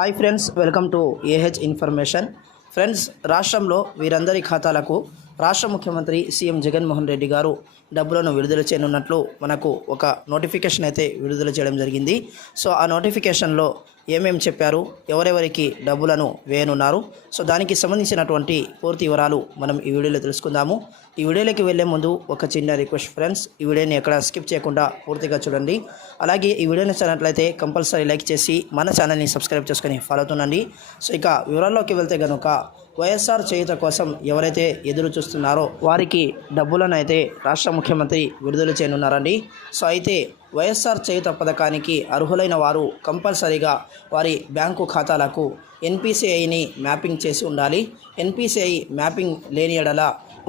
Hi friends welcome to AH information. Friends రాష్ట్రంలో వీరందరి ఖాతాలకు రాష్ట్ర ముఖ్యమంత్రి సీఎం జగన్మోహన్ రెడ్డి గారు డబ్బులను విడుదల చేయనున్నట్లు మనకు ఒక నోటిఫికేషన్ అయితే విడుదల చేయడం జరిగింది. సో ఆ నోటిఫికేషన్లో ఏమేం చెప్పారు? ఎవరెవరికి డబ్బులను వేయనున్నారు? సో దానికి సంబంధించినటువంటి పూర్తి వివరాలు మనం ఈ వీడియోలో తెలుసుకుందాము. ఈ వీడియోలోకి వెళ్ళే ముందు ఒక చిన్న రిక్వెస్ట్ ఫ్రెండ్స్ ఈ వీడియోని ఎక్కడ స్కిప్ చేయకుండా పూర్తిగా చూడండి. అలాగే ఈ వీడియోని నచ్చినట్లయితే కంపల్సరీ లైక్ చేసి మన ఛానల్ని సబ్స్క్రైబ్ చేసుకొని ఫాలో అవుతుండండి. సో ఇక వివరాల్లోకి వెళ్తే కనుక వైఎస్ఆర్ చేయుత కోసం ఎవరైతే ఎదురు చూస్తున్నారో వారికి డబ్బులను అయితే రాష్ట్ర ముఖ్యమంత్రి విడుదల చేయనున్నారండి. సో అయితే వైఎస్ఆర్ చేయుత పథకానికి అర్హులైన వారు కంపల్సరీగా వారి బ్యాంకు ఖాతాలకు ఎన్పిసిఐని మ్యాపింగ్ చేసి ఉండాలి. ఎన్పిసిఐ మ్యాపింగ్ లేని ఎడల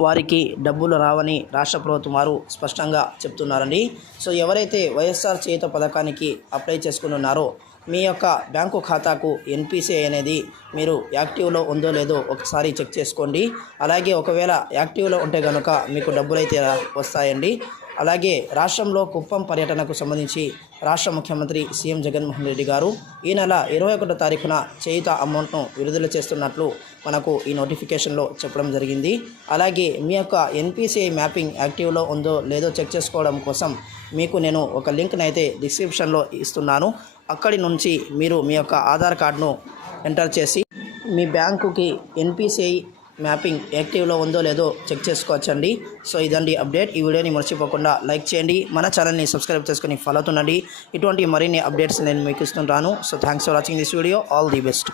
వారికి డబ్బులు రావని రాష్ట్ర ప్రభుత్వం వారు స్పష్టంగా చెప్తున్నారండి. సో ఎవరైతే వైఎస్ఆర్ చేయుత పథకానికి అప్లై చేసుకుని ఉన్నారో మీ యొక్క బ్యాంకు ఖాతాకు ఎన్పిసిఐ అనేది మీరు యాక్టివ్లో ఉందో లేదో ఒకసారి చెక్ చేసుకోండి. అలాగే ఒకవేళ యాక్టివ్లో ఉంటే కనుక మీకు డబ్బులైతే వస్తాయండి. అలాగే రాష్ట్రంలో కుప్పం పర్యటనకు సంబంధించి రాష్ట్ర ముఖ్యమంత్రి సీఎం జగన్మోహన్ రెడ్డి గారు ఈ నెల ఇరవై ఒకటో తారీఖున చేయుత అమౌంట్ను విడుదల చేస్తున్నట్లు మనకు ఈ నోటిఫికేషన్లో చెప్పడం జరిగింది. అలాగే మీ యొక్క ఎన్పిసిఐ మ్యాపింగ్ యాక్టివ్లో ఉందో లేదో చెక్ చేసుకోవడం కోసం మీకు నేను ఒక లింక్ని అయితే డిస్క్రిప్షన్లో ఇస్తున్నాను. అక్కడి నుంచి మీరు మీ యొక్క ఆధార్ కార్డును ఎంటర్ చేసి మీ బ్యాంకుకి ఎన్పిసిఐ మ్యాపింగ్ యాక్టివ్లో ఉందో లేదో చెక్ చేసుకోవచ్చండి. సో ఇదండి అప్డేట్. ఈ వీడియోని మర్చిపోకుండా లైక్ చేయండి. మన ఛానల్ని సబ్స్క్రైబ్ చేసుకుని ఫాలో అవుతుండండి. ఇటువంటి మరిన్ని అప్డేట్స్ నేను మీకు ఇస్తుంటాను. So thanks for watching this video. All the best.